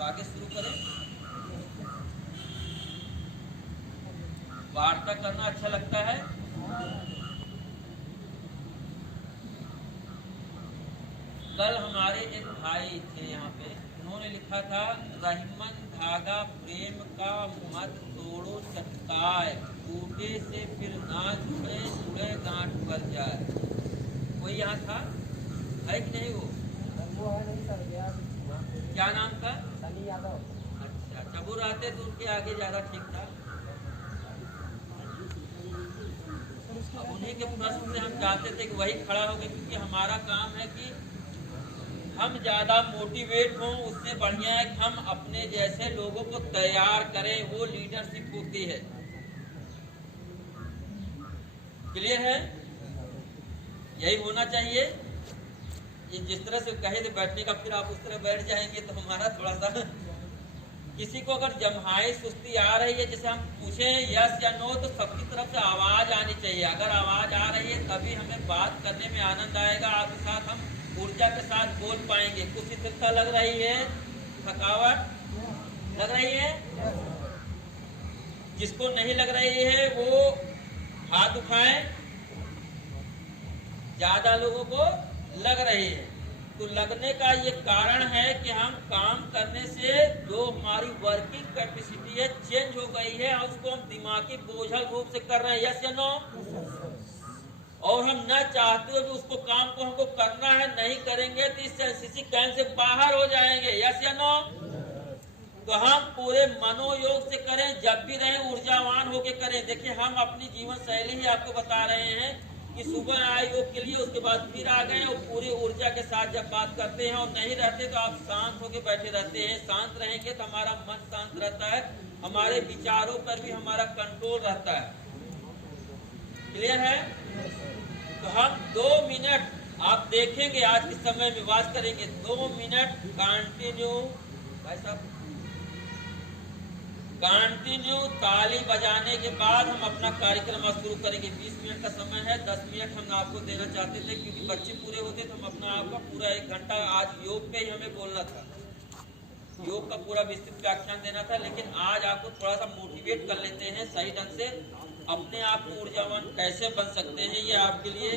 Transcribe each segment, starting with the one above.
तो आगे शुरू करें। वार्ता करना अच्छा लगता है? कल हमारे एक भाई थे यहाँ पे, उन्होंने लिखा था रहीमन धागा प्रेम का मत तोड़ो चटकाए, टूटे से फिर ना जुड़े, जुड़े गांठ पर जाए। कोई यहाँ था है कि नहीं? वो है नहीं सर, गया क्या नाम था? सनी यादव। अच्छा, जब वो रहते तो उनके आगे ज्यादा ठीक था। अब उन्हीं के प्रश्न से हम चाहते थे कि वही खड़ा हो गए, क्योंकि हमारा काम है कि हम ज्यादा मोटिवेट हों। उससे बढ़िया है कि हम अपने जैसे लोगों को तैयार करें, वो लीडरशिप होती है। क्लियर है? यही होना चाहिए। ये जिस तरह से कहे थे बैठने का, फिर आप उस तरह बैठ जाएंगे तो हमारा थोड़ा सा किसी को अगर जम्हाई सुस्ती आ रही है, जैसे हम पूछें यस या नो, तो सबकी तरफ से आवाज आनी चाहिए। अगर आवाज आ रही है तभी हमें बात करने में आनंद आएगा, आपके साथ हम ऊर्जा के साथ बोल पाएंगे। कुछ स्थिरता लग रही है, थकावट लग रही है? जिसको नहीं लग रही है वो हाथ उठाएं। ज्यादा लोगों को लग रही है, तो लगने का ये कारण है कि हम काम करने से जो हमारी वर्किंग कैपेसिटी है चेंज हो गई है, और उसको हम दिमागी बोझल रूप से कर रहे हैं। यस या नो? और हम न चाहते हुए भी उसको काम को हमको करना है, नहीं करेंगे तो इस एनसीसी कैंप से बाहर हो जाएंगे। यस या नो? तो हम पूरे मनोयोग से करें, जब भी रहें ऊर्जावान होके करें। देखिए, हम अपनी जीवन शैली ही आपको बता रहे हैं कि सुबह आए योग के लिए, उसके बाद फिर आ गए, और पूरी ऊर्जा के साथ जब बात करते हैं, और नहीं रहते तो आप शांत होकर बैठे रहते हैं। शांत रहेंगे तो हमारा मन शांत रहता है, हमारे विचारों पर भी हमारा कंट्रोल रहता है। क्लियर है? तो हम 2 मिनट आप देखेंगे आज के समय में बात करेंगे। 2 मिनट कंटिन्यू, भाई साहब कंटिन्यू ताली बजाने के बाद हम अपना कार्यक्रम शुरू करेंगे। 20 मिनट का समय है, 10 मिनट हम आपको देना चाहते थे, क्योंकि बच्चे पूरे होते तो हम अपना आपका पूरा 1 घंटा आज योग पे ही हमें बोलना था, योग का पूरा विस्तृत व्याख्यान देना था। लेकिन आज आपको थोड़ा सा मोटिवेट कर लेते हैं सही ढंग से, अपने आप को ऊर्जावान कैसे बन सकते हैं, ये आपके लिए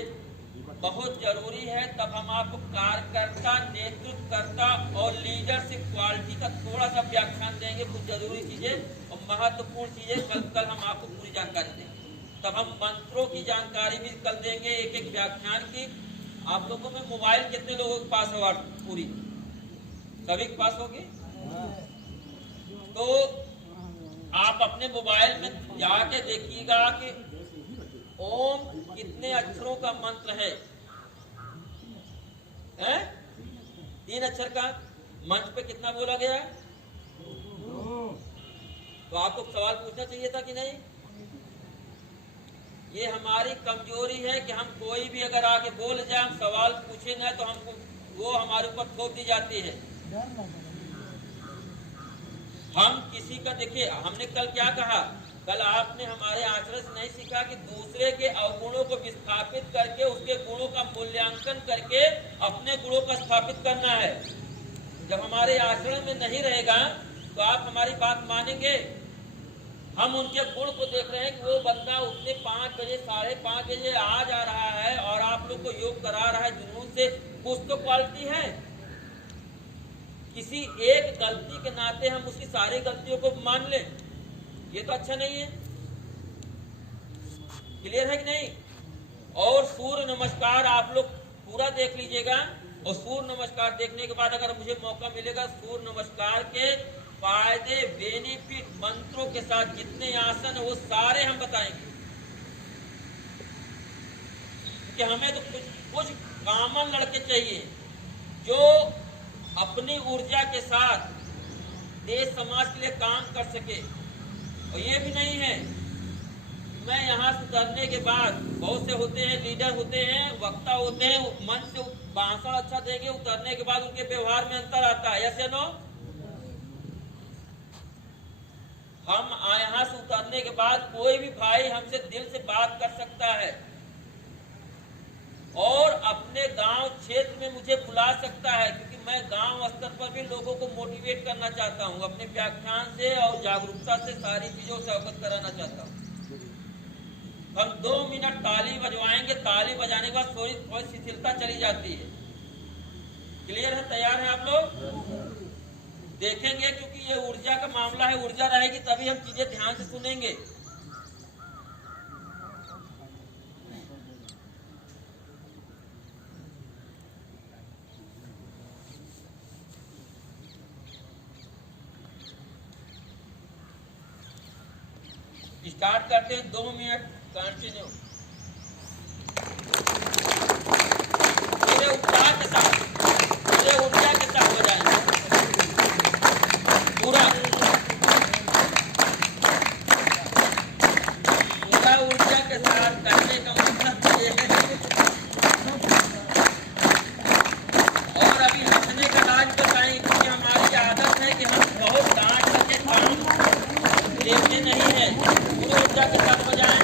बहुत जरूरी है। तब हम आपको कार्यकर्ता, नेतृत्वकर्ता और लीडरशिप क्वालिटी का थोड़ा सा व्याख्यान देंगे, कुछ जरूरी चीजें और महत्वपूर्ण चीजें कल हम आपको पूरी जानकारी देंगे। तब हम मंत्रों की जानकारी भी कल देंगे, एक एक व्याख्यान की। आप लोगों में मोबाइल कितने लोगों के पास होगा? पूरी सभी के पास होगी। तो आप अपने मोबाइल में जाके देखिएगा कि ओम कितने अक्षरों का मंत्र है? 3 अक्षर का। मंच पे कितना बोला गया? तो आपको सवाल पूछना चाहिए था कि नहीं? ये हमारी कमजोरी है कि हम कोई भी अगर आके बोल जाए, हम सवाल पूछे ना, तो हमको वो हमारे ऊपर थोप दी जाती है। हम किसी का, देखिए हमने कल क्या कहा, कल आपने हमारे आचरण से नहीं सीखा कि दूसरे के अवगुणों को विस्थापित करके उसके गुणों का मूल्यांकन करके अपने गुणों का स्थापित करना है। जब हमारे आचरण में नहीं रहेगा तो आप हमारी बात मानेंगे? हम उनके गुण को देख रहे हैं कि वो बंदा उतने 5 बजे 5:30 बजे आ जा रहा है और आप लोग को योग करा रहा है जुनून से, कुछ तो क्वालिटी है। किसी एक गलती के नाते हम उसकी सारी गलतियों को मान लें, ये तो अच्छा नहीं है। क्लियर है कि नहीं? और सूर्य नमस्कार आप लोग पूरा देख लीजिएगा, और सूर्य नमस्कार देखने के बाद अगर मुझे मौका मिलेगा, सूर्य नमस्कार के फायदे, बेनिफिट मंत्रों के साथ जितने आसन है वो सारे हम बताएंगे। कि हमें तो कुछ कॉमन लड़के चाहिए जो अपनी ऊर्जा के साथ देश समाज के लिए काम कर सके। और ये भी नहीं है मैं यहाँ से उतरने के बाद, बहुत से होते हैं लीडर होते हैं, वक्ता होते हैं, मंच से भाषण अच्छा देंगे, उतरने के बाद उनके व्यवहार में अंतर आता है। यस या नो? हम यहाँ से उतरने के बाद कोई भी भाई हमसे दिल से बात कर सकता है और अपने गांव क्षेत्र में मुझे बुला सकता है, क्योंकि मैं गांव स्तर पर भी लोगों को मोटिवेट करना चाहता हूं, अपने व्याख्यान से और जागरूकता से सारी चीजों से अवगत कराना चाहता हूं। हम 2 मिनट ताली बजवाएंगे, ताली बजाने के बाद थोड़ी शिथिलता चली जाती है। क्लियर है? तैयार है आप लोग? देखेंगे, क्योंकि ये ऊर्जा का मामला है, ऊर्जा रहेगी तभी हम चीजें ध्यान से सुनेंगे। स्टार्ट करते हैं, 2 मिनट कंटिन्यू पूरे उत्साह के साथ, पूरे ऊर्जा के साथ हो जाएंगे पूरा ऊर्जा के साथ करने का मतलब ये है। और अभी हंसने का राज बताएंगे, क्योंकि हमारी आदत है कि हम बहुत डांट करके काम देखते नहीं है। पूरे ऊर्जा के साथ बजाएं।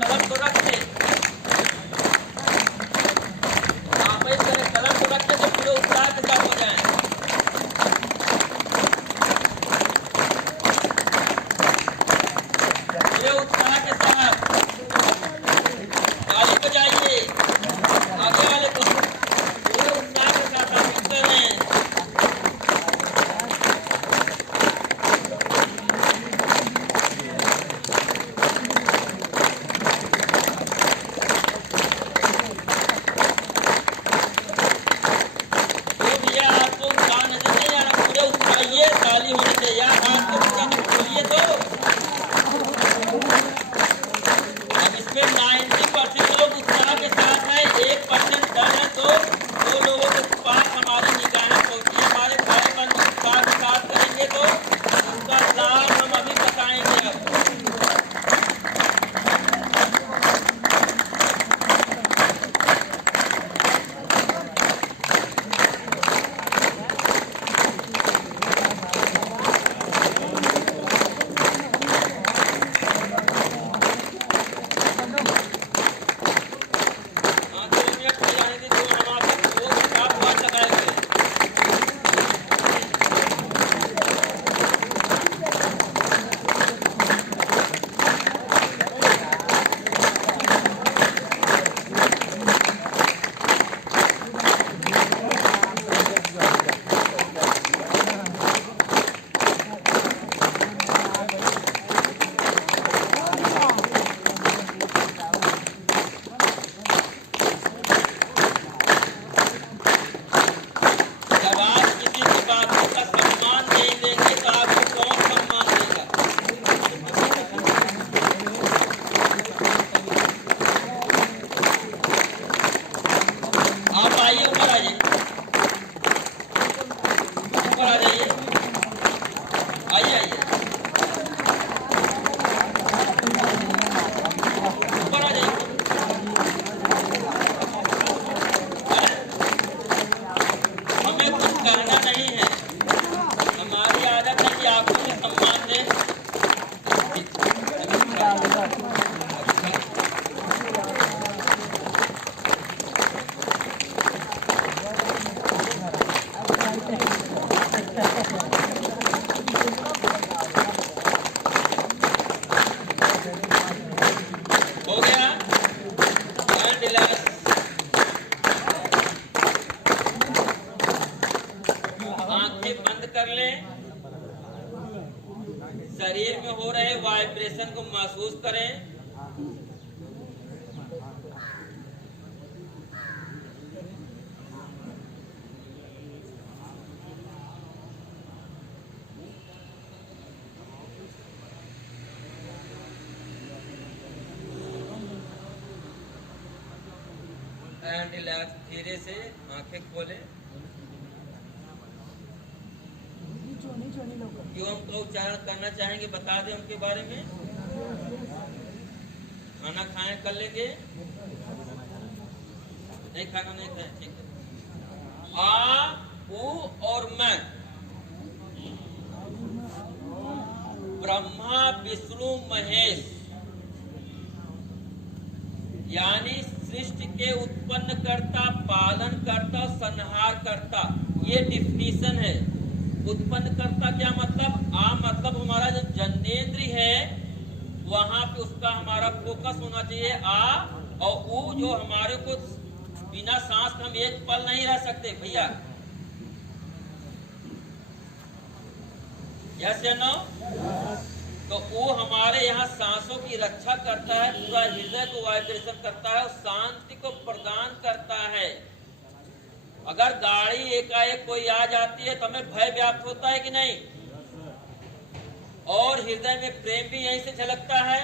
कलम को रख के आप इस तरह कलम को रख के तो पूरे उत्साह के साथ हो जाएं। पूरे उत्साह के साथ ताली बजाइए। आगे वाले को पूरे उत्साह के साथ आप लिखते हैं। ताली होनी चाहिए। हाथ को पूरा खोलिए तो अब इसमें 90% लोग उत्साह के साथ हैं, 1% डर है। तो 2 लोगों के पास हमारी निगाहें पहुंची। हमारे भाई बंधु उत्साह के साथ करेंगे तो उसका लाभ हम अभी बताएंगे। अब शरीर में हो रहे वाइब्रेशन को महसूस करें। एंड रिलैक्स, धीरे से आंखें खोलें। क्यों हमको उच्चारण करना चाहेंगे, बता दें उनके बारे में। खाना खाएं, कर लेंगे। नहीं खाना नहीं खाएं, ठीक है। आ, ऊ और मैं, ब्रह्मा विष्णु महेश, यानी सृष्टि के उत्पन्न करता, पालन करता, संहार करता, ये डिफिनीशन है। उत्पन्न करता क्या मतलब? मतलब हमारा जो जन्नेंद्रिय है वहां पे उसका हमारा फोकस होना चाहिए और वो जो हमारे को बिना सांस हम एक पल नहीं रह सकते भैया। यस या नो? तो वो हमारे यहाँ सांसों की रक्षा करता है, पूरा हृदय को वाइब्रेशन करता है और शांति को प्रदान करता है। अगर गाड़ी एकाएक कोई आ जाती है तो हमें भय व्याप्त होता है कि नहीं? और हृदय में प्रेम भी यहीं से झलकता है।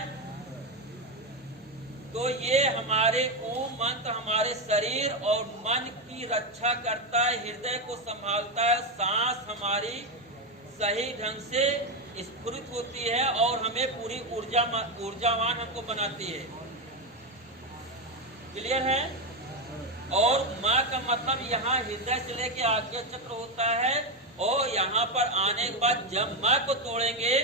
तो ये हमारे ओम मंत्र हमारे शरीर और मन की रक्षा करता है, हृदय को संभालता है, सांस हमारी सही ढंग से स्फुरित होती है और हमें पूरी ऊर्जावान हमको बनाती है। क्लियर है? और माँ का मतलब यहाँ हृदय से लेके आज्ञा चक्र होता है और यहाँ पर आने के बाद जब माँ को तोड़ेंगे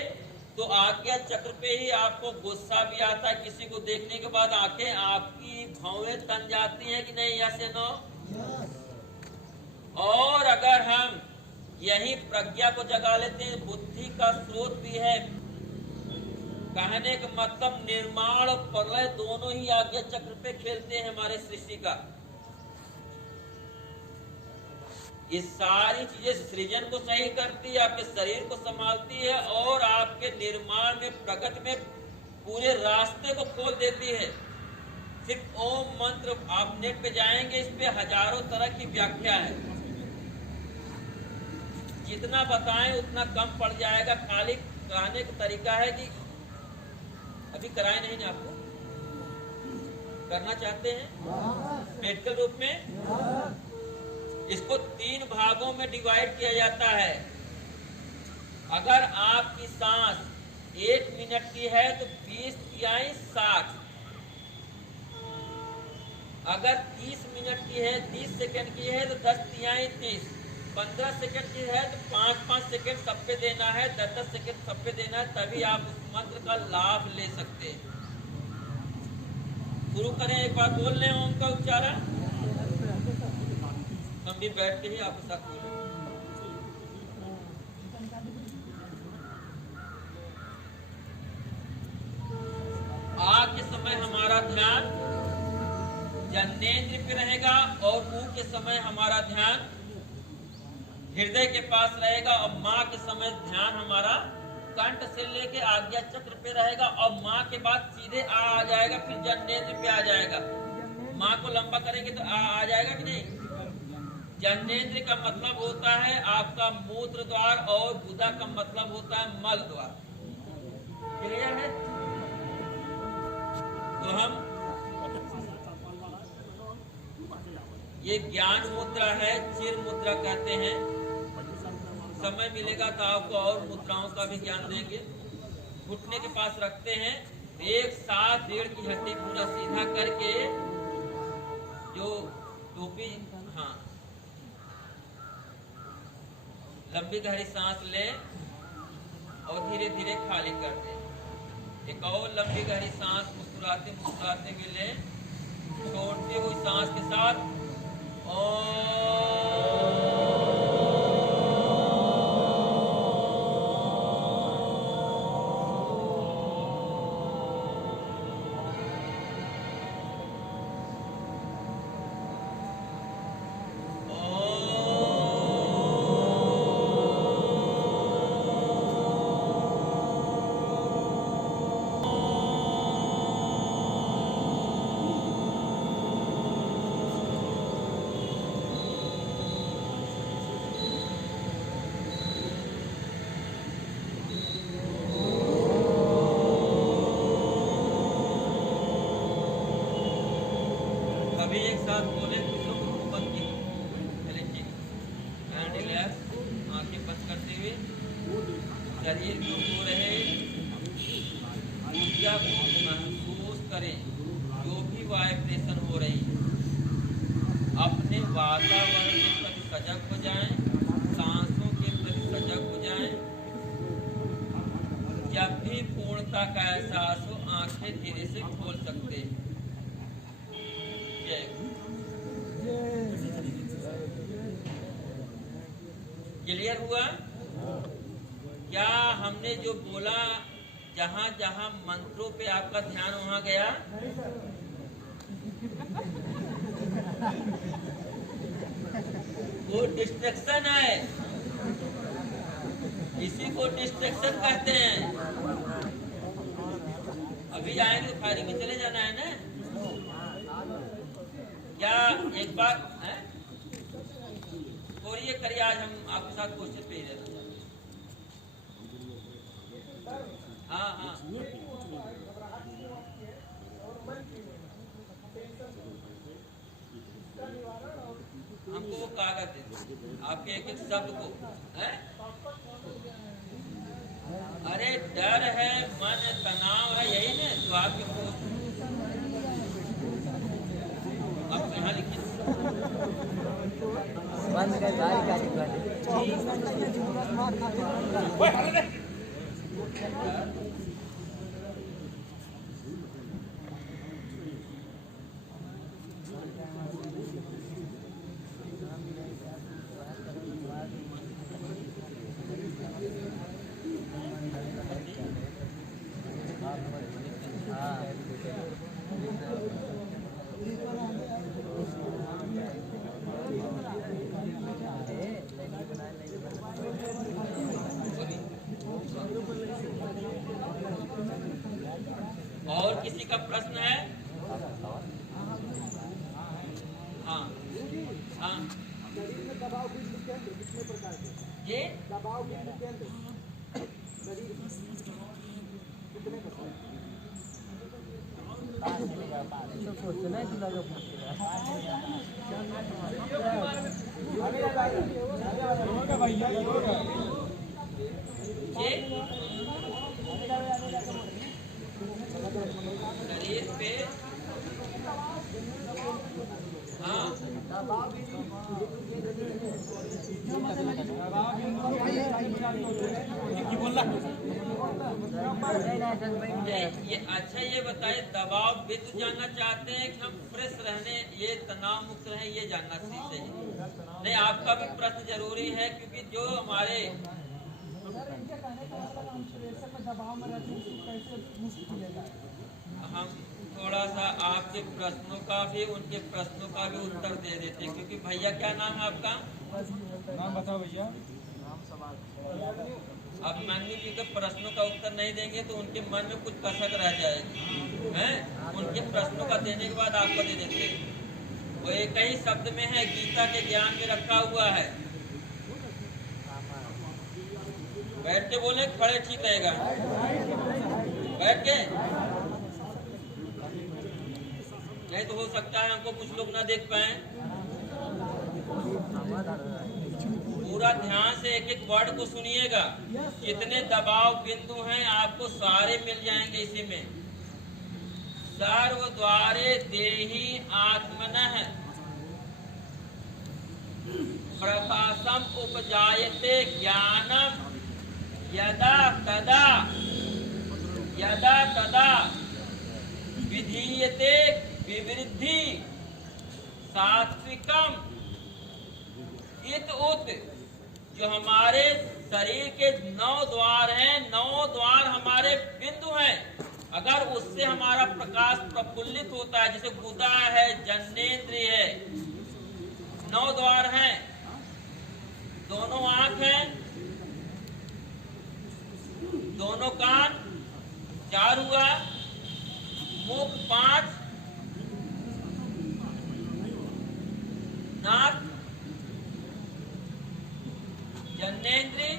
तो आज्ञा चक्र पे ही आपको गुस्सा भी आता है। किसी को देखने के बाद आंखें आपकी भौवें तन जाती हैं कि नहीं? यस या नो? और अगर हम यही प्रज्ञा को जगा लेते हैं, बुद्धि का स्रोत भी है। कहने का मतलब निर्माण और प्रलय दोनों ही आज्ञा चक्र पे खेलते हैं हमारे सृष्टि का। ये सारी चीजें सृजन को सही करती है, आपके शरीर को संभालती है और आपके निर्माण में, प्रगति में पूरे रास्ते को खोल देती है। सिर्फ ओम मंत्र आप नेट पे जाएंगे, इस पे हजारों तरह की व्याख्या है। जितना बताएं उतना कम पड़ जाएगा। खाली कराने का तरीका है कि अभी कराए नहीं ना, आपको करना चाहते हैं मेडिकल रूप में। इसको 3 भागों में डिवाइड किया जाता है। अगर आपकी सांस 1 मिनट की है तो 20 तिहाई 60। अगर 30 मिनट की है, 30 सेकंड की है तो 10 तिहाई 30। 15 सेकंड की है तो 5-5 सेकंड सब पे देना है, 10-10 सेकंड सब पे देना है, तभी आप उस मंत्र का लाभ ले सकते हैं। शुरू करें, एक बार बोल लें ओम का उच्चारण। हम भी बैठ के ही आपके साथ बोलें। आ के समय हमारा ध्यान जन्नेंद्रिय पे रहेगा और ऊ के समय हमारा ध्यान हृदय के पास रहेगा और माँ के समय ध्यान हमारा कंठ से लेके आज्ञा चक्र पे रहेगा और माँ के बाद सीधे आ जाएगा, फिर जन्नेंद्रिय पे आ जाएगा। माँ को लंबा करेंगे तो आ जाएगा कि नहीं? जन्नेंद्रिय का मतलब होता है आपका मूत्र द्वार और गुदा का मतलब होता है मल द्वार। क्लियर है? तो हम ये ज्ञान मुद्रा है, चिर मुद्रा कहते हैं। समय मिलेगा तो आपको और मुद्राओं का भी ज्ञान देंगे। घुटने के पास रखते हैं, एक साथ 1.5 की हड्डी पूरा सीधा करके जो टोपी, हाँ, लंबी गहरी सांस लें और धीरे धीरे खाली कर दें। एक और लंबी गहरी सांस मुस्कुराते मुस्कुराते भी लें, छोड़ते हुई सांस के साथ सभी एक साथ बोले, बंद की। चलिए ठीक है, रिलैक्स, आंखें बंद करते हुए शरीर को हो रहे ऊर्जा को महसूस करें। जो भी वाइब्रेशन हो रही अपने वातावरण के प्रति सजग हो जाएं, सांसों के प्रति सजग हो जाएं। जब भी पूर्णता का एहसास हो आंखें धीरे से खोल सकते हैं। क्लियर हुआ? क्या हमने जो बोला जहां जहां मंत्रों पे आपका ध्यान वहां गया? वो डिस्ट्रैक्शन है, इसी को डिस्ट्रैक्शन कहते हैं। अभी आएंगे फायरिंग में चले जाना है ना? क्या एक बार है और ये करिए, आज हम आपके साथ क्वेश्चन पे ही रहना चाहते हैं। हाँ हाँ हमको वो कागज दे दो आपके एक एक शब्द को है? अरे डर है, मन तनाव है, यही ना? तो आपके आप यहाँ लिखिए। और किसी का प्रश्न है? हाँ हाँ ये दबाव बिंदु केंद्र शरीर कितने शरीर पे हाँ ये अच्छा, ये बताइए दबाव बिंदु जानना चाहते हैं कि हम फ्रेश रहने, ये तनाव मुक्त रहे, ये जानना चाहिए? नहीं, आपका भी प्रश्न जरूरी है, क्योंकि जो हमारे हम थोड़ा सा आपके प्रश्नों का भी उनके प्रश्नों का भी उत्तर दे देते हैं। क्योंकि भैया क्या नाम है आपका? नाम बताओ भैया। अब माननीय जी के प्रश्नों का उत्तर नहीं देंगे तो उनके मन में कुछ कसक रह जाएगी हैं? उनके प्रश्नों का देने के बाद आपको दे देते हैं। वो एक ही शब्द में है, गीता के ज्ञान में रखा हुआ है। बैठ के बोले, खड़े ठीक रहेगा? बैठ के नहीं तो हो सकता है हमको कुछ लोग ना देख पाए। पूरा ध्यान से एक एक वर्ड को सुनिएगा। कितने दबाव बिंदु हैं आपको सारे मिल जाएंगे इसी में। सर्व द्वारे देहि आत्मनः प्रकाशम उपजायते ज्ञानम यदा तदा विधीयते विवृद्धि सात्विकम इत उत। जो हमारे शरीर के 9 द्वार हैं, 9 द्वार हमारे बिंदु हैं। अगर उससे हमारा प्रकाश प्रफुल्लित होता है, जैसे गुदा है, जन्नेन्द्रिय है, 9 द्वार हैं, दोनों आंख हैं, दोनों कान 4 हुआ, मुख 5, नाक, जन्नेन्द्रिय,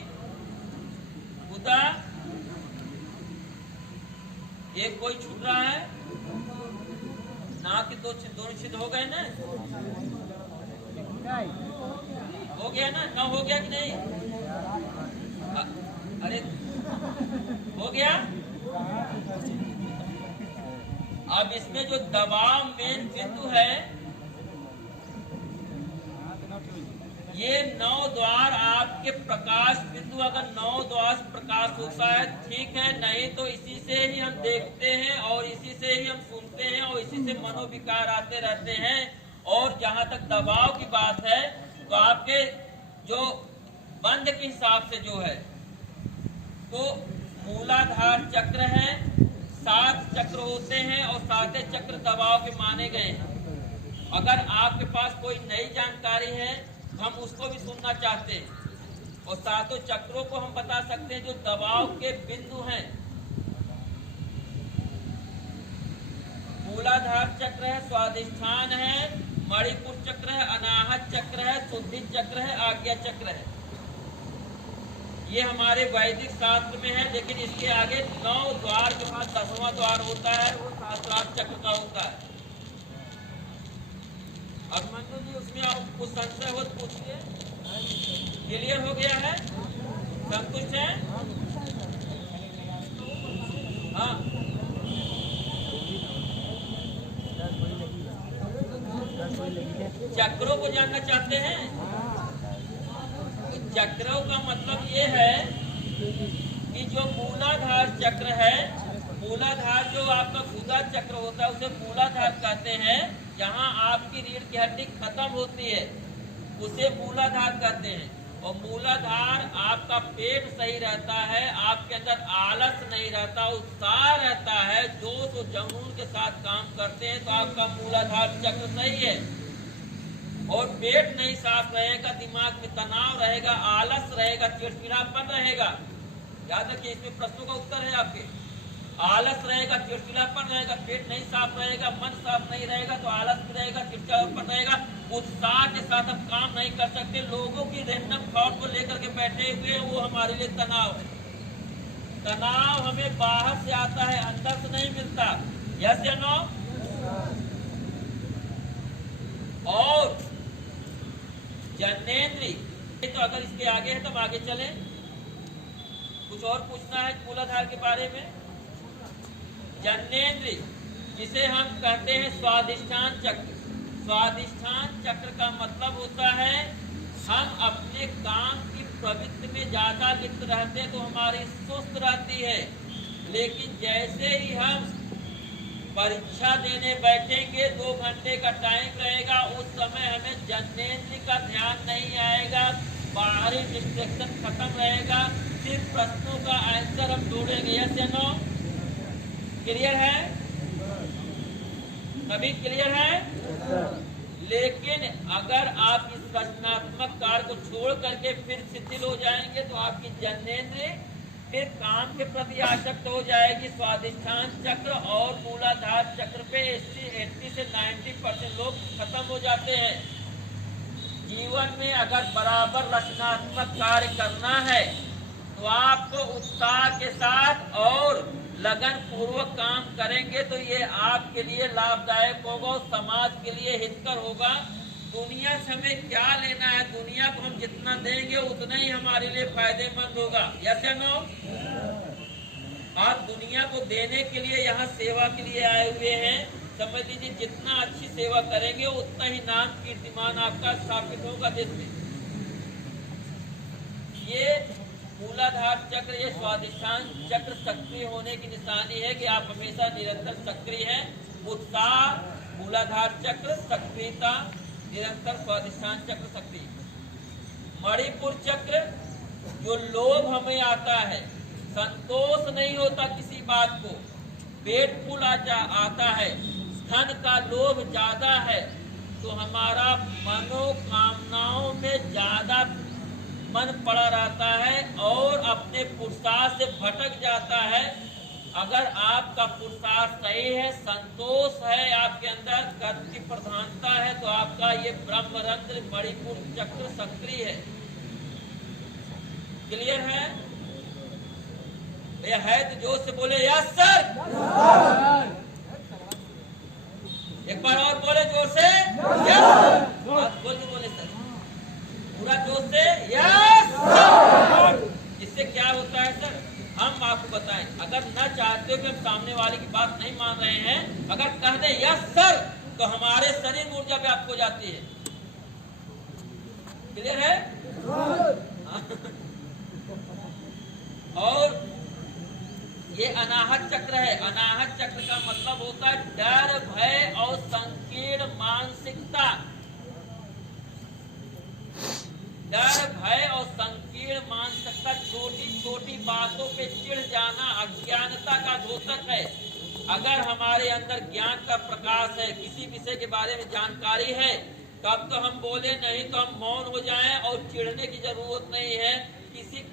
गुदा, एक कोई छूट रहा है, नाक के दोनों छिद्र हो गए ना? हो गया ना? 9 हो गया कि नहीं? अरे हो गया। अब इसमें जो दबाव मेन बिंदु है, ये 9 द्वार आपके प्रकाश बिंदु। अगर 9 द्वार से प्रकाश होता है ठीक है, नहीं तो इसी से ही हम देखते हैं और इसी से ही हम सुनते हैं और इसी से मनोविकार आते रहते हैं। और जहां तक दबाव की बात है, तो आपके जो बंध के हिसाब से जो है तो मूलाधार चक्र है, 7 चक्र होते हैं और 7 चक्र दबाव के माने गए हैं। अगर आपके पास कोई नई जानकारी है तो हम उसको भी सुनना चाहते हैं और 7 चक्रों को हम बता सकते हैं जो दबाव के बिंदु हैं। मूलाधार चक्र है, स्वादिष्ठान है, मणिपुर चक्र है, अनाहत चक्र है, शुद्धि चक्र है, आज्ञा चक्र है। ये हमारे वैदिक शास्त्र में है, लेकिन इसके आगे 9 द्वार के बाद 10वां द्वार होता है, वो सहस्रार चक्र का होता है। अभिमन्यु जी, उसमें आप कुछ संशय हो तो पूछिए। क्लियर हो गया है? संतुष्ट है? हाँ, चक्रों को जानना चाहते हैं? चक्रों का मतलब ये है कि जो मूलाधार चक्र है, मूलाधार जो आपका गुदा चक्र होता है उसे मूलाधार कहते हैं। जहाँ आपकी रीढ़ की हड्डी खत्म होती है उसे मूलाधार कहते हैं। और मूलाधार आपका पेट सही रहता है, आपके अंदर आलस नहीं रहता, उत्साह रहता है, जोश और जुनून के साथ काम करते हैं तो आपका मूलाधार चक्र सही है। और पेट नहीं साफ रहेगा, दिमाग में तनाव रहेगा, आलस रहेगा, चिड़चिड़ापन रहेगा। याद रखिए, इसमें प्रश्नों का उत्तर है आपके। आलस रहेगा, चिड़चिड़ापन रहेगा, पेट नहीं साफ रहेगा, मन साफ नहीं रहेगा तो आलस भी रहेगा, चिड़चिड़ापन रहेगा, उत्साह के साथ हम काम नहीं कर सकते। लोगों की रैंडम थॉट को लेकर के बैठे हुए वो हमारे लिए तनाव है। तनाव हमें बाहर से आता है, अंदर से नहीं मिलता। यस या नो? और जनेन्द्रीय, तो अगर इसके आगे है तब आगे चले। कुछ और पूछना है मूलाधार के बारे में? जनेन्द्रीय, जिसे हम कहते हैं स्वादिष्ठान चक्र। स्वादिष्ठान चक्र का मतलब होता है हम अपने काम की प्रवृत्ति में ज्यादा लिप्त रहते हैं तो हमारी सुस्त रहती है, लेकिन जैसे ही हम परीक्षा देने बैठेंगे 2 घंटे का टाइम रहेगा, उस समय हमें जनेन्द्रीय का ध्यान नहीं आएगा, बाहरी डिस्ट्रैक्शन खत्म रहेगा, सिर्फ प्रश्नों का आंसर हम ढूंढेंगे। यस या नो? क्लियर है? सभी क्लियर है? लेकिन अगर आप इस रचनात्मक कार्य को छोड़ करके फिर शिथिल हो जाएंगे तो आपकी जनेन्द्रीय फिर काम के प्रति आसक्त हो जाएगी। स्वादिष्ठान चक्र और मूलाधार चक्र पे 80 से 90% लोग खत्म हो जाते हैं। जीवन में अगर बराबर रचनात्मक कार्य करना है तो आपको उत्साह के साथ और लगन पूर्वक काम करेंगे तो ये आपके लिए लाभदायक होगा और समाज के लिए हितकर होगा। दुनिया से हमें क्या लेना है? दुनिया को हम जितना देंगे उतना ही हमारे लिए फायदेमंद होगा। यस या नो? आप दुनिया को देने के लिए यहाँ सेवा के लिए आए हुए हैं। समझ लीजिए, जितना अच्छी सेवा करेंगे उतना ही नाम कीर्तिमान आपका स्थापित होगा देश में। ये मूलाधार चक्र, ये स्वादिष्ठान चक्र सक्रिय होने की निशानी है कि आप हमेशा निरंतर सक्रिय हैं। उत्साह मूलाधार चक्र, सक्रियता निरंतर स्वादिष्ठान चक्र सक्रिय। मणिपुर चक्र, जो लोभ हमें आता है, संतोष नहीं होता किसी बात को, पेट फूल आता है, धन का लोभ ज्यादा है तो हमारा मनोकामनाओं में ज्यादा मन पड़ा रहता है और अपने पुरुषार्थ से भटक जाता है। अगर आपका पुरुषार्थ सही है, संतोष है, आपके अंदर गति प्रधानता है तो आपका ये ब्रह्मरंध्र मणिपुर चक्र सक्रिय है। क्लियर है? ये है तो जोर से बोले यस सर। एक बार और बोले जोर से यस। बोल के बोले सर, पूरा जोर से यस सर। इससे क्या होता है सर? हम आपको बताएं, अगर न चाहते हो कि हम सामने वाले की बात नहीं मान रहे हैं, अगर कह दें यस सर तो हमारे शरीर में ऊर्जा व्याप्त हो जाती है। क्लियर है? और ये अनाहत चक्र है। अनाहत चक्र का मतलब होता है डर, भय और संकीर्ण मानसिकता। डर, भय और संकीर्ण मानसिकता, छोटी छोटी बातों पे चिढ़ जाना अज्ञानता का द्योतक है। अगर हमारे अंदर ज्ञान का प्रकाश है, किसी विषय के बारे में जानकारी है, तब तो हम बोले, नहीं तो हम मौन हो जाएं और चिढ़ने की जरूरत नहीं है। किसी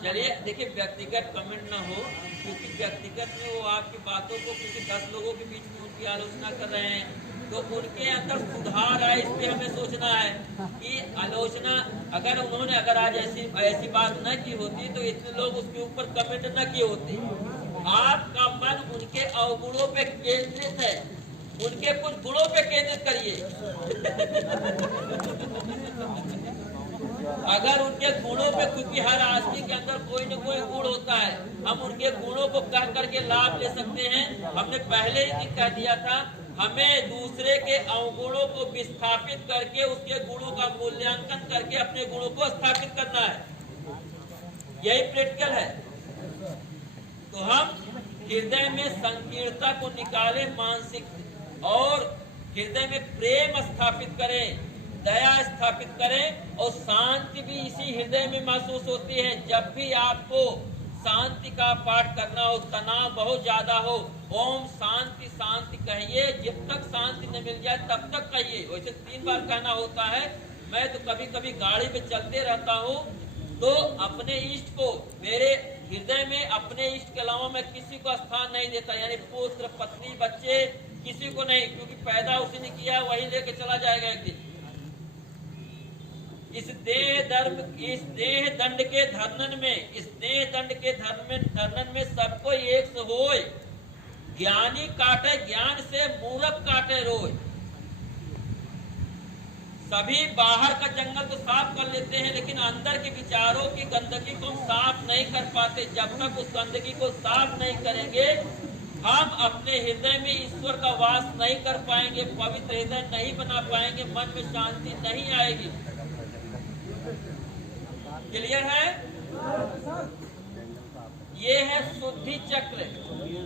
चलिए देखिए, व्यक्तिगत कमेंट ना हो, क्योंकि व्यक्तिगत में वो आपकी बातों को, क्योंकि 10 लोगों के बीच में उनकी आलोचना कर रहे हैं, तो उनके अंदर सुधार आए, इस पे हमें सोचना है कि आलोचना अगर आज ऐसी बात न की होती तो इतने लोग उसके ऊपर कमेंट न किए होते। आपका मन उनके अवगुणों पे केंद्रित है, उनके कुछ गुणों पे केंद्रित करिए। अगर उनके गुणों पे, क्योंकि हर आदमी के अंदर कोई न कोई गुण होता है, हम उनके गुणों को कह करके लाभ ले सकते हैं। हमने पहले ही कह दिया था, हमें दूसरे के अवगुणों को विस्थापित करके उसके गुणों का मूल्यांकन करके अपने गुणों को स्थापित करना है, यही प्रैक्टिकल है। तो हम हृदय में संकीर्णता को निकाले, मानसिक और हृदय में प्रेम स्थापित करें, दया स्थापित करें, और शांति भी इसी हृदय में महसूस होती है। जब भी आपको शांति का पाठ करना हो, तनाव बहुत ज्यादा हो, ओम शांति शांति कहिए, जब तक शांति न मिल जाए तब तक कहिए। वैसे 3 बार कहना होता है। मैं तो कभी कभी गाड़ी पे चलते रहता हूँ, तो अपने इष्ट को, मेरे हृदय में अपने इष्ट के अलावा मैं किसी को स्थान नहीं देता, यानी पुत्र, पत्नी, बच्चे, किसी को नहीं, क्योंकि पैदा उसी ने किया, वही लेके चला जाएगा एक दिन। इस देह दंड के धर्मन में सबको एक से होय, ज्ञानी काटे ज्ञान से, मूर्ख काटे रोय। सभी बाहर का जंगल तो साफ कर लेते हैं, लेकिन अंदर के विचारों की गंदगी को हम साफ नहीं कर पाते। जब तक उस गंदगी को साफ नहीं करेंगे, हम अपने हृदय में ईश्वर का वास नहीं कर पाएंगे, पवित्र हृदय नहीं बना पाएंगे, मन में शांति नहीं आएगी। क्लियर है? ये है शुद्धि चक्र।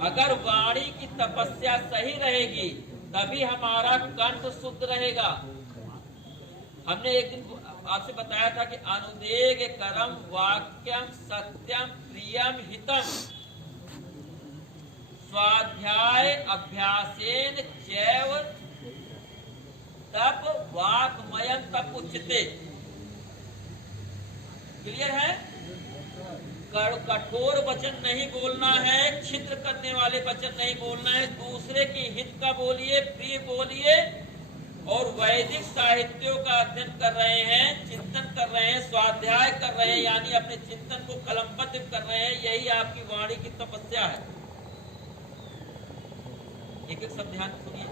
अगर वाणी की तपस्या सही रहेगी, तभी हमारा कंठ शुद्ध रहेगा। हमने एक दिन आपसे बताया था कि अनुदेग करम वाक्यम सत्यम प्रियम हितम स्वाध्याय अभ्यासेन चैव तप वाक्मयम तप उच्यते। क्लियर है? कठोर वचन नहीं बोलना है, छिद्र करने वाले वचन नहीं बोलना है, दूसरे की हित का बोलिए, प्रिय बोलिए। और वैदिक साहित्यों का अध्ययन कर रहे हैं, चिंतन कर रहे हैं, स्वाध्याय कर रहे हैं, यानी अपने चिंतन को कलमबद्ध कर रहे हैं, यही आपकी वाणी की तपस्या है। एक एक सब ध्यान सुनिए।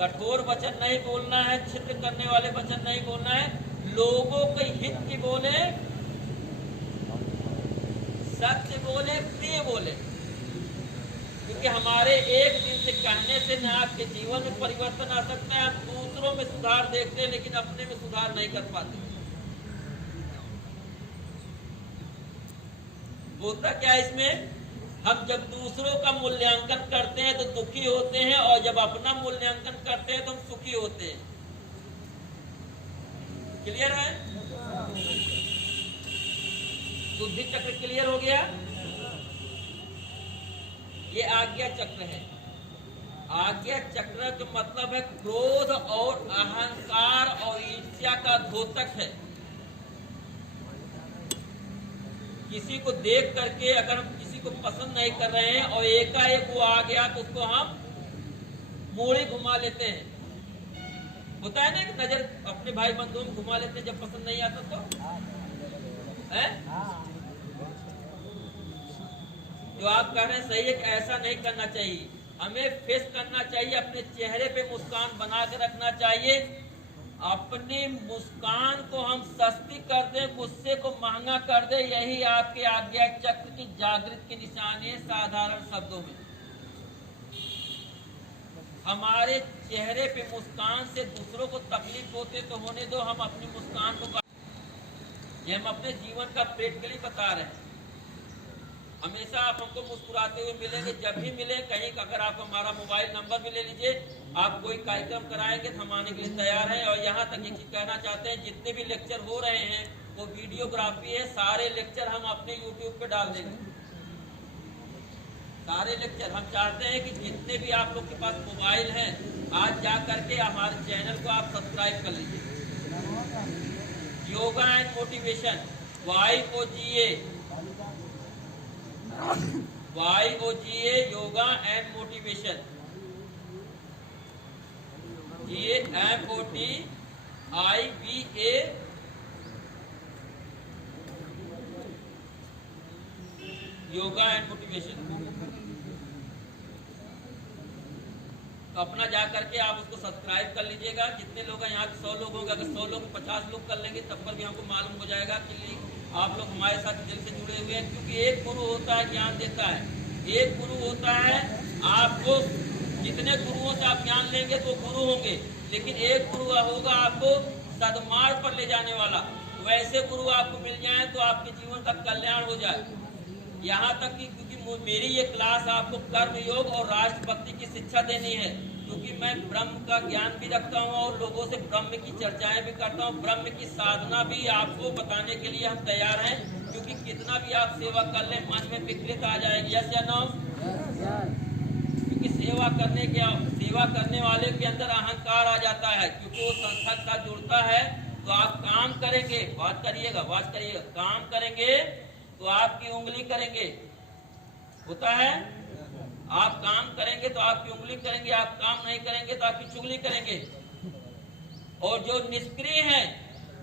कठोर वचन नहीं बोलना है, छिद्र करने वाले वचन नहीं बोलना है, लोगों के हित की बोले, सत्य बोले, प्रिय बोले। क्योंकि हमारे एक दिन से कहने से न आपके जीवन में परिवर्तन आ सकता है। हम दूसरों में सुधार देखते हैं, लेकिन अपने में सुधार नहीं कर पाते। होता क्या इसमें, हम जब दूसरों का मूल्यांकन करते हैं तो दुखी होते हैं, और जब अपना मूल्यांकन करते हैं तो हम सुखी होते हैं। क्लियर है? शुद्धि चक्र क्लियर हो गया। ये आज्ञा चक्र है। आज्ञा चक्र का मतलब है क्रोध और अहंकार और ईर्ष्या का द्योतक है। किसी को देख करके अगर हम किसी को पसंद नहीं कर रहे हैं और एकाएक वो आ गया तो उसको हम मूड़ी घुमा लेते हैं। होता है ना कि नजर अपने भाई बंधुओं में घुमा लेते हैं जब पसंद नहीं आता तो है? जो आप कह रहे हैं सही है कि ऐसा नहीं करना चाहिए। हमें फेस करना चाहिए, अपने चेहरे पे मुस्कान बना के रखना चाहिए। अपनी मुस्कान को हम सस्ती कर दें, गुस्से को महंगा कर दें, यही आपके आज्ञा चक्र की जागृत की निशानी है। साधारण शब्दों में हमारे चेहरे पे मुस्कान से दूसरों को तकलीफ होते तो होने दो, हम अपनी मुस्कान को, ये हम अपने जीवन का प्रैक्टिकली बता रहे हैं। हमेशा आप हमको मुस्कुराते हुए मिलेंगे। जब भी मिले कहीं, अगर आप हमारा मोबाइल नंबर भी ले लीजिए, आप कोई कार्यक्रम कराएंगे तो हम आने के लिए तैयार हैं। और यहाँ तक एक चीज कहना चाहते हैं, जितने भी लेक्चर हो रहे हैं वो वीडियोग्राफी है, सारे लेक्चर हम अपने यूट्यूब पे डाल देंगे। सारे लेक्चर हम चाहते हैं कि जितने भी आप लोग के पास मोबाइल हैं, आज जा करके हमारे चैनल को आप सब्सक्राइब कर लीजिए। Yoga and motivation, YOGA, yoga and motivation, MOTIVA, yoga and motivation. तो अपना जा करके आप उसको सब्सक्राइब कर लीजिएगा। जितने लोग हैं यहाँ 100 लोग होंगे, अगर 100 लोग 50 लोग कर लेंगे तब पर भी हमको मालूम हो जाएगा कि आप लोग हमारे साथ दिल से जुड़े हुए हैं। क्योंकि एक गुरु होता है ज्ञान देता है, एक गुरु होता है आपको, जितने गुरुओं से आप ज्ञान लेंगे तो गुरु होंगे, लेकिन एक गुरु होगा आपको सद्मार्ग पर ले जाने वाला। वैसे गुरु आपको मिल जाए तो आपके जीवन का कल्याण हो जाए। यहाँ तक कि क्योंकि मेरी ये क्लास आपको कर्म योग और राष्ट्रभक्ति की शिक्षा देनी है, क्योंकि मैं ब्रह्म का ज्ञान भी रखता हूँ और लोगों से ब्रह्म की चर्चाएं भी करता हूँ। ब्रह्म की साधना भी आपको बताने के लिए हम तैयार हैं, क्योंकि कितना भी आप सेवा कर लें मन में विकृत आ जाएगी। यस या नो? क्योंकि सेवा करने वाले के अंदर अहंकार आ जाता है, क्योंकि वो संस्था के साथ जुड़ता है। तो आप काम करेंगे, बात करिएगा, काम करेंगे तो आपकी उंगली करेंगे, होता है। आप काम करेंगे तो आपकी उंगली करेंगे, आप काम नहीं करेंगे तो आपकी चुगली करेंगे। और जो निष्क्रिय है,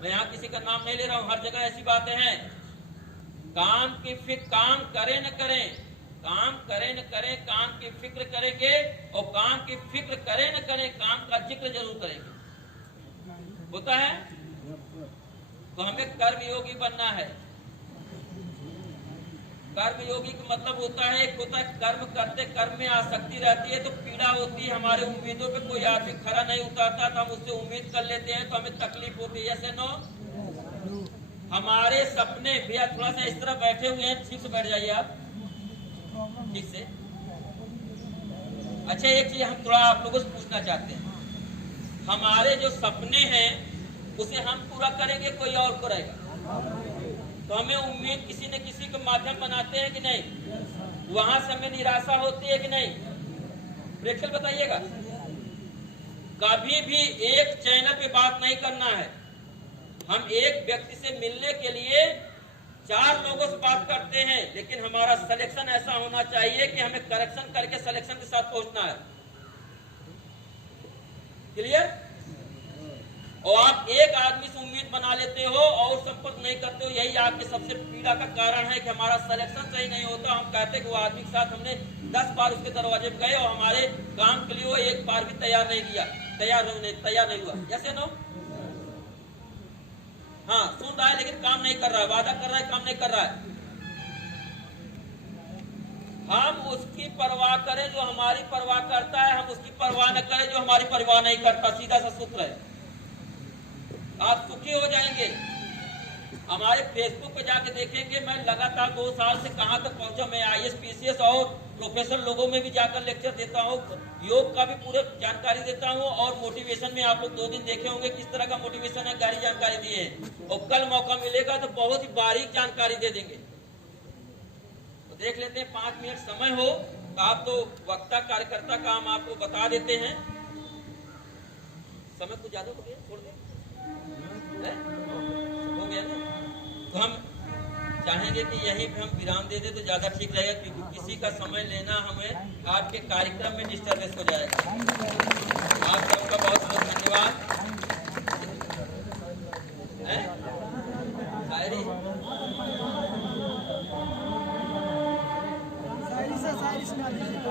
मैं यहाँ किसी का नाम नहीं ले रहा हूँ, हर जगह ऐसी बातें हैं। काम करें न करें, काम की फिक्र करेंगे, और काम की फिक्र करें न करें, काम का जिक्र जरूर करेंगे, होता है। तो हमें कर्मयोगी बनना है। कर्मयोगी का मतलब होता है, एक होता है कर्म करते कर्म में आसक्ति रहती है तो पीड़ा होती है। हमारे उम्मीदों पे कोई आदमी खरा नहीं उतरता तो हम उससे उम्मीद कर लेते हैं तो हमें तकलीफ होती है। Yes no? हमारे सपने भैया थोड़ा सा इस तरह बैठे हुए हैं, ठीक से बैठ जाइए आप, ठीक से। अच्छा, एक चीज हम थोड़ा आप लोगों से पूछना चाहते हैं, हमारे जो सपने हैं उसे हम पूरा करेंगे, कोई और करेगा? तो हमें उम्मीद किसी न किसी के माध्यम बनाते हैं कि नहीं? वहां से हमें निराशा होती है कि नहीं? प्रेक्षक बताइएगा। कभी भी एक चैनल पे बात नहीं करना है। हम एक व्यक्ति से मिलने के लिए 4 लोगों से बात करते हैं, लेकिन हमारा सिलेक्शन ऐसा होना चाहिए कि हमें करेक्शन करके सिलेक्शन के साथ पहुंचना है। क्लियर? और आप एक आदमी से उम्मीद बना लेते हो और संपर्क नहीं करते हो, यही आपके सबसे पीड़ा का कारण है कि हमारा सिलेक्शन सही नहीं होता। हम कहते हैं कि वो आदमी के साथ हमने 10 बार उसके दरवाजे पे गए और हमारे काम के लिए वो एक बार भी तैयार नहीं हुआ। जैसे नो? हाँ, सुन रहा है लेकिन काम नहीं कर रहा है, वादा कर रहा है, काम नहीं कर रहा है। हम उसकी परवाह करें जो हमारी परवाह करता है, हम उसकी परवाह न करें जो हमारी परवाह नहीं करता। सीधा सा सूत्र है, आप सुखी हो जाएंगे। हमारे फेसबुक पे जाके देखेंगे, मैं लगातार 2 साल से कहां तक पहुंचा। मैं IAS PCS और प्रोफेसर लोगों में भी जाकर लेक्चर देता हूं, योग का भी पूरे जानकारी देता हूं, और मोटिवेशन में आप लोग 2 दिन देखे होंगे किस तरह का मोटिवेशन है, गहरी जानकारी दी है। और कल मौका मिलेगा तो बहुत ही बारीक जानकारी दे देंगे। तो देख लेते हैं, 5 मिनट समय हो तो आप तो वक्ता कार्यकर्ता का हम आपको बता देते हैं। समय कुछ ज्यादा हो गया, छोड़ दें हो गया ना? तो हम चाहेंगे कि यहीं पे हम विराम दे दे तो ज्यादा ठीक रहेगा, क्योंकि किसी का समय लेना हमें आपके कार्यक्रम में डिस्टर्बेंस हो जाएगा। आप सबका बहुत बहुत धन्यवाद। शायरी सुना दीजिए।